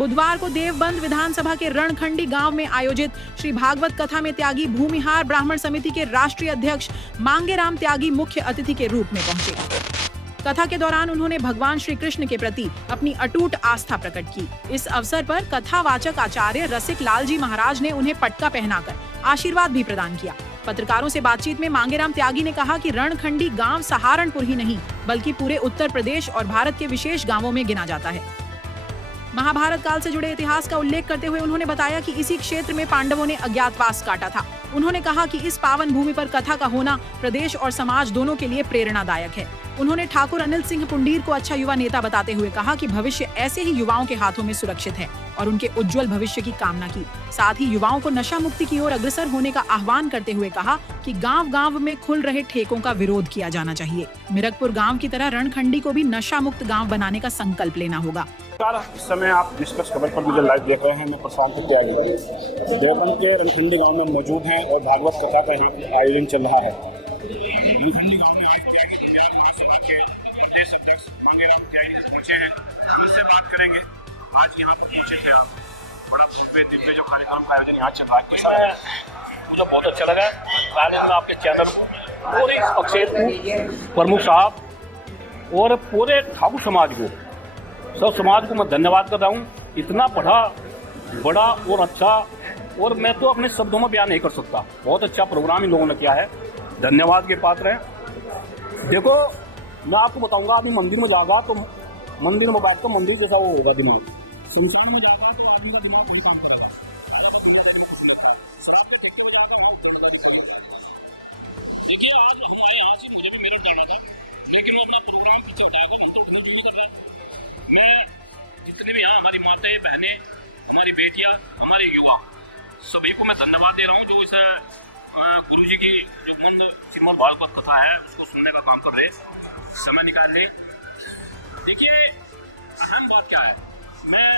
बुधवार को देवबंद विधानसभा के रणखंडी गांव में आयोजित श्री भागवत कथा में त्यागी भूमिहार ब्राह्मण समिति के राष्ट्रीय अध्यक्ष मांगेराम त्यागी मुख्य अतिथि के रूप में पहुंचे। कथा के दौरान उन्होंने भगवान श्री कृष्ण के प्रति अपनी अटूट आस्था प्रकट की। इस अवसर पर कथावाचक आचार्य रसिक लाल जी महाराज ने उन्हें पटका पहनाकर आशीर्वाद भी प्रदान किया। पत्रकारों से बातचीत में मांगेराम त्यागी ने कहा कि रणखंडी गांव सहारनपुर ही नहीं बल्कि पूरे उत्तर प्रदेश और भारत के विशेष गांवों में गिना जाता है। महाभारत काल से जुड़े इतिहास का उल्लेख करते हुए उन्होंने बताया कि इसी क्षेत्र में पांडवों ने अज्ञातवास काटा था। उन्होंने कहा कि इस पावन भूमि पर कथा का होना प्रदेश और समाज दोनों के लिए प्रेरणादायक है। उन्होंने ठाकुर अनिल सिंह पुंडीर को अच्छा युवा नेता बताते हुए कहा कि भविष्य ऐसे ही युवाओं के हाथों में सुरक्षित है और उनके उज्जवल भविष्य की कामना की। साथ ही युवाओं को नशा मुक्ति की ओर अग्रसर होने का आह्वान करते हुए कहा कि गांव-गांव में खुल रहे ठेकों का विरोध किया जाना चाहिए। मिरकपुर गांव की तरह रणखंडी को भी नशा मुक्त गांव बनाने का संकल्प लेना होगा। इस समय आप डिस्कस खबर पर मुझे लाइव देख रहे हैं। मैं प्रशांत त्यागी देवबंद के रणखंडी गांव में मौजूद हैं और भागवत कथा का यहाँ आयोजन चल रहा है। रणखंडी गांव में आज त्यागी पंजाब महासभा के प्रदेश अध्यक्ष मांगेराम त्यागी जी पहुंचे हैं। हम इससे बात करेंगे। आज यहाँ पर पहुंचे थे आप, बड़ा भव्य दिव्य जो कार्यक्रम का आयोजन यहाँ चल रहा है, मुझे बहुत अच्छा लगा। आज मैं आपके चैनल को और इस क्षेत्र प्रमुख साहब और पूरे ठाकुर समाज को, सब समाज को मैं धन्यवाद कर रहा हूँ। इतना बड़ा और अच्छा, और मैं तो अपने शब्दों में बयान नहीं कर सकता। बहुत अच्छा प्रोग्राम इन लोगों ने किया है, धन्यवाद के पात्र हैं। देखो मैं आपको बताऊंगा, अभी मंदिर में जाऊंगा तो मंदिर में बैठ तो मंदिर जैसा वो होगा दिमाग, सुनसान में जाऊंगा तो आदमी का दिमाग वही काम करेगा। देखिए आज हम आए यहाँ से, मुझे भी मेरठ जाना था, लेकिन वो अपना प्रोग्राम पीछे हटाया, हम तो उठने जुड़ी कर रहा है। मैं जितने भी यहाँ हमारी माताएं बहनें, हमारी बेटियाँ, हमारे युवा, सभी को मैं धन्यवाद दे रहा हूँ जो इस गुरु जी की जो श्रीमद् भागवत कथा है उसको सुनने का काम कर रहे, समय निकाल ले। देखिए अहम बात क्या है, मैं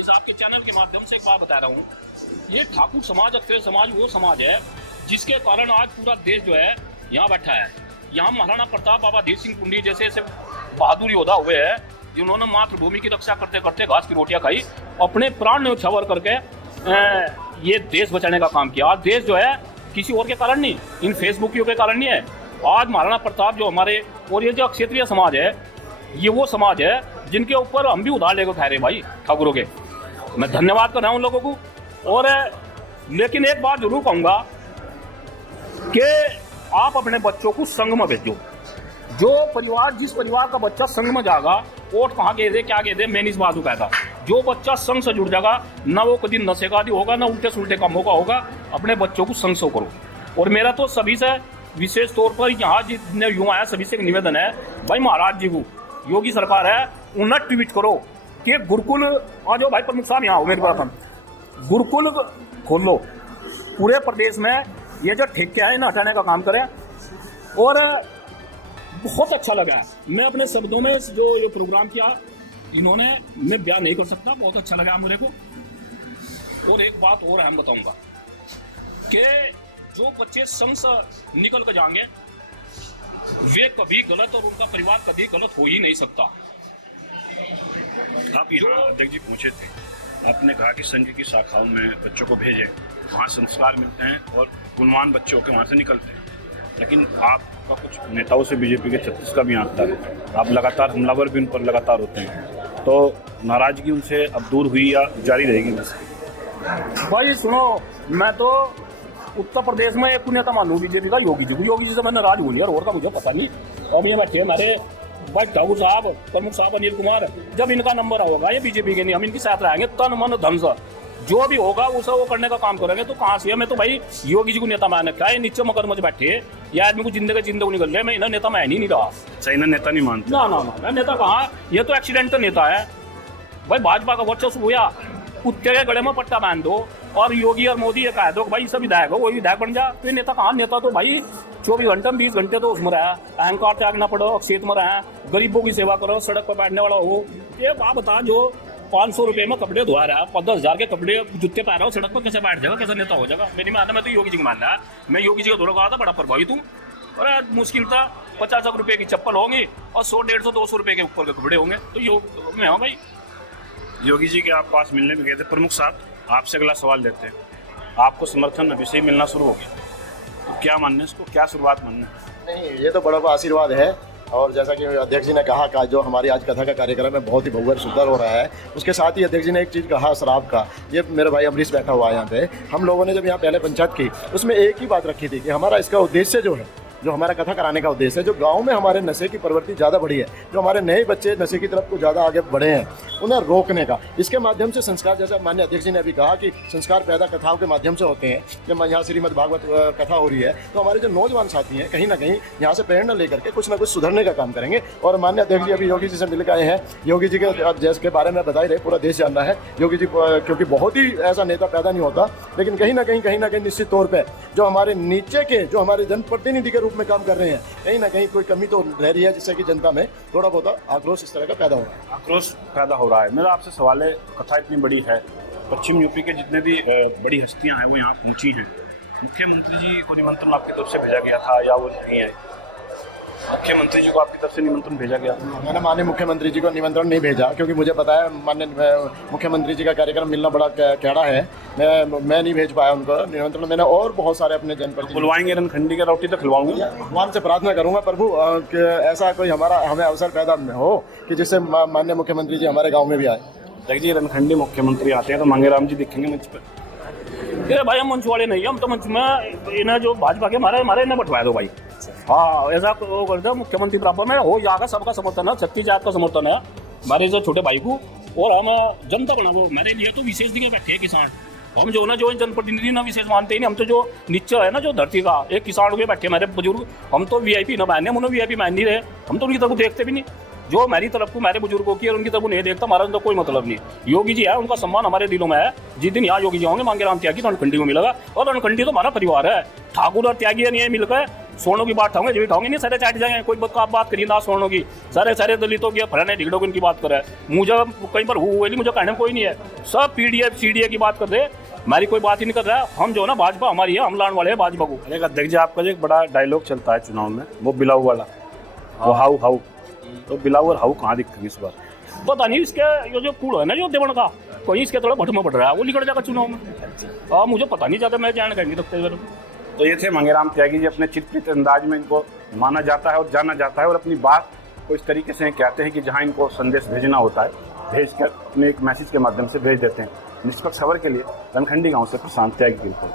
इस आपके चैनल के माध्यम से एक बात बता रहा हूँ। ये ठाकुर समाज, अक्षर समाज वो समाज है जिसके कारण आज पूरा देश जो है यहाँ बैठा है। यहाँ महाराणा प्रताप, बाबा धीर सिंह पुंडी जैसे ऐसे बहादुर योद्धा हुए हैं जिन्होंने मातृभूमि की रक्षा करते करते घास की रोटियां खाई, अपने प्राण न्यौछावर करके ये देश बचाने का काम किया। आज देश जो है किसी और के कारण नहीं, इन फेसबुकियों के कारण नहीं है। आज महाराणा प्रताप जो हमारे, और ये जो क्षेत्रीय समाज है, ये वो समाज है जिनके ऊपर हम भी उधार लेकर खा रहे भाई ठाकुरों के। मैं धन्यवाद कर रहा हूँ लोगों को। और लेकिन एक बात जरूर कहूँगा कि आप अपने बच्चों को संग में भेजो। जिस परिवार का बच्चा संग में जाएगा, वोट कहाँ गए थे, क्या गए थे, मैंने इस बात को कहता, जो बच्चा संग से जुड़ जाएगा ना वो कभी नशे का आदी होगा, ना उल्टे सुल्टे कामों का होगा। अपने बच्चों को संग से करो। और मेरा तो सभी से विशेष तौर पर यहाँ जितने युवा है सभी से एक निवेदन है, भाई महाराज जी को, योगी सरकार है, उन्हें ट्वीट करो कि गुरुकुल, आज भाई प्रमुख साहब यहाँ हो मेरे पास, गुरुकुल खोल लो पूरे प्रदेश में। ये जो ठेके हैं इन्हें हटाने का काम करें। और बहुत अच्छा लगा है, मैं अपने शब्दों में जो प्रोग्राम किया इन्होंने, मैं बयान नहीं कर सकता, बहुत अच्छा लगा मेरे को। और एक बात और हम बताऊंगा कि जो बच्चे संग से निकल कर जाएंगे वे कभी गलत, और उनका परिवार कभी गलत हो ही नहीं सकता। आप यहाँ अध्यक्ष जी पहुँचे थे, आपने कहा कि संघ की शाखाओं में बच्चों को भेजें, वहाँ संस्कार मिलते हैं और गुणवान बच्चे होकर वहाँ से निकलते हैं। लेकिन आपका कुछ नेताओं से बीजेपी के 36 का भी आता है, आप लगातार हमलावर भी उन पर लगातार होते हैं, तो नाराजगी उनसे अब दूर हुई या जारी रहेगी? भाई सुनो, मैं तो उत्तर प्रदेश में एक नेता मानू बीजेपी का, योगी जी को। योगी जी से मैं नाराज हूँ और का मुझे पता नहीं। अब ये बैठे हमारे भाई ठाकुर साहब, प्रमुख साहब अनिल कुमार, जब इनका नंबर होगा ये बीजेपी के नहीं, हम इनके साथ रहेंगे तन मन धन से, जो भी होगा उसे वो करने का काम करेंगे। तो कहाँ से है, मैं तो भाई योगी जी को नेता मान रखा है। नीचे मकर मुझे बैठे ये आदमी को जिंदगी निकल रहे, मैं इन्हें नेता मान ही नहीं रहा। सही ना, नेता नहीं मानता ना, नेता कहाँ, ये तो एक्सीडेंटल नेता है भाई। भाजपा का वर्चस्व हुआ, कुत्ते के गले में पट्टा बांध दो और योगी और मोदी ये कह दो भाई सब विधायक हो, वही विधायक बन जा। तो ये नेता कहाँ, नेता तो भाई 24 घंटे में 20 घंटे तो उसमें रहा, अहंकार त्यागना पड़ो, क्षेत्र में रहा, गरीबों की सेवा करो, सड़क पर बैठने वाला हो। ये बात बता, जो 500 रुपये में कपड़े धोआ रहा है, 10,000 के कपड़े जूते पहन रहा हूँ, सड़क पर कैसे बैठ जाएगा, कैसा नेता हो जाएगा? मेरी मानना, मैं तो योगी जी को मान रहा है। मैं योगी जी का दौरा कहा था, बड़ा प्रभावित हूँ। और मुश्किल था 50 रुपये की चप्पल होंगी और 100, 150, 200 रुपये के ऊपर के कपड़े होंगे, तो योग में हो भाई। योगी जी के आप पास मिलने भी गए थे। प्रमुख साहब, आपसे अगला सवाल लेते हैं। आपको समर्थन अभी से ही मिलना शुरू हो गया, तो क्या मानना है इसको, क्या शुरुआत मानना है? नहीं, ये तो बड़ा आशीर्वाद है। और जैसा कि अध्यक्ष जी ने कहा जो हमारी आज कथा का कार्यक्रम है बहुत ही भव्य सुंदर हो रहा है। उसके साथ ही अध्यक्ष जी ने एक चीज़ कहा शराब का, ये मेरे भाई अमरीश बैठा हुआ है यहाँ पे। हम लोगों ने जब यहाँ पहले पंचायत की उसमें एक ही बात रखी थी कि हमारा इसका उद्देश्य जो हमारा कथा कराने का उद्देश्य है, जो गांव में हमारे नशे की प्रवृत्ति ज़्यादा बढ़ी है, जो हमारे नए बच्चे नशे की तरफ को ज़्यादा आगे बढ़े हैं, उन्हें रोकने का, इसके माध्यम से संस्कार, जैसा माननीय अध्यक्ष जी ने अभी कहा कि संस्कार पैदा कथाओं के माध्यम से होते हैं। जब यहाँ श्रीमद् भागवत कथा हो रही है तो हमारे जो नौजवान साथी हैं कहीं ना कहीं यहाँ से प्रेरणा लेकर के कुछ ना कुछ सुधरने का काम करेंगे। और माननीय अध्यक्ष जी अभी योगी जी से मिल के आए हैं। योगी जी के जैसे के बारे में बता ही रहे, पूरा देश जान रहा है योगी जी, क्योंकि बहुत ही ऐसा नेता पैदा नहीं होता, लेकिन कहीं ना कहीं निश्चित तौर पर जो हमारे नीचे के जो हमारे जनप्रतिनिधि के रूप में काम कर रहे हैं, कहीं ना कहीं कोई कमी तो रह रही है, जिससे कि जनता में थोड़ा बहुत आक्रोश इस तरह का पैदा हो रहा है। आक्रोश पैदा हो रहा है। मेरा आपसे सवाल है, कथा इतनी बड़ी है, पश्चिम यूपी के जितने भी बड़ी हस्तियां हैं वो यहाँ पहुँची हैं। मुख्यमंत्री जी को निमंत्रण आपकी तरफ से भेजा गया था या वो नहीं आए? मुख्यमंत्री जी को आपकी तरफ से निमंत्रण भेजा गया था? मैंने माननीय मुख्यमंत्री जी को निमंत्रण नहीं भेजा, क्योंकि मुझे पता है माननीय मुख्यमंत्री जी का कार्यक्रम मिलना बड़ा कैड़ा है। मैं नहीं भेज पाया उनको निमंत्रण। मैंने और बहुत सारे अपने जनप्रतिनिधि बुलवाएंगे, रनखंडी का रोटी तो खिलवाऊंगे। भगवान से प्रार्थना करूंगा प्रभु कि ऐसा कोई हमें अवसर पैदा हो कि जिससे माननीय मुख्यमंत्री जी हमारे गाँव में भी आए। देखिए, रनखंडी मुख्यमंत्री आते हैं तो मांगेराम जी दिखेंगे मंच पर? अरे भाई, हम मंच वाले नहीं, हम तो मंच में इन्हें जो भाजपा के हमारे इन्हें बटवाया दो भाई। हाँ, ऐसा वो करते हैं मुख्यमंत्री बराबर में हो, यहाँ का सबका समर्थन है, 36 जात का समर्थन है हमारे जो छोटे भाई को। और हम जनता को ना, वो मेरे लिए तो विशेष दिखे बैठे हैं किसान। हम जो ना जो जनप्रतिनिधि ना विशेष मानते ही नहीं, हम तो जो नीचे है ना जो धरती का एक किसान के बैठे हमारे बुजुर्ग, हम तो वीआईपी ना माने, उन्हें वीआईपी मान नहीं रहे। हम तो उनकी तरफ देखते भी नहीं, जो मेरी तरफ को मेरे बुजुर्गों की और उनकी तरफ नहीं देखता, हमारा तो कोई मतलब नहीं। योगी जी है, उनका सम्मान हमारे दिलों में है। जिस दिन यहाँ योगी जी होंगे मांगेराम त्यागी तो रणखंडी को मिलेगा, और रणखंडी तो हमारा परिवार है। ठाकुर और त्यागी नहीं मिलकर सोनों की बात होंगे, जीवित होंगे नहीं, सारे चाट जाएंगे। कोई बात करिए ना सोनों की, सारे दलितों की फलाने ढिगड़ों की इनकी बात करे। मुझे कहीं पर हुए मुझे कहने में कोई नहीं है, सब पीडीएफ सीडीए की बात कर दे, हमारी कोई बात ही नहीं कर रहा है। हम जो ना भाजपा हमारी है, हम लाने वाले हैं भाजपा को। अरे अध्यक्ष जी, आपका जो एक बड़ा डायलॉग चलता है चुनाव में, वो बिलाऊ वाला, वो हाउ हाउ, तो बिलाऊ और हाउ कहाँ दिखेंगे इस बार? पता नहीं, इसके ये जो कूड़ है ना जो देवण का, कोई इसके थोड़ा भटमा पड़ रहा है, वो निकल जाएगा चुनाव में। मुझे पता नहीं जाता, मैं जान कहेंगे रखते। तो ये थे मांगेराम त्यागी जी। अपने चित्रित अंदाज में इनको माना जाता है और जाना जाता है, और अपनी बात को इस तरीके से कहते हैं कि जहाँ इनको संदेश भेजना होता है भेज कर अपने एक मैसेज के माध्यम से भेज देते हैं। निष्पक्ष खबर के लिए रणखंडी गांव से प्रशांत त्यागी की रिपोर्ट।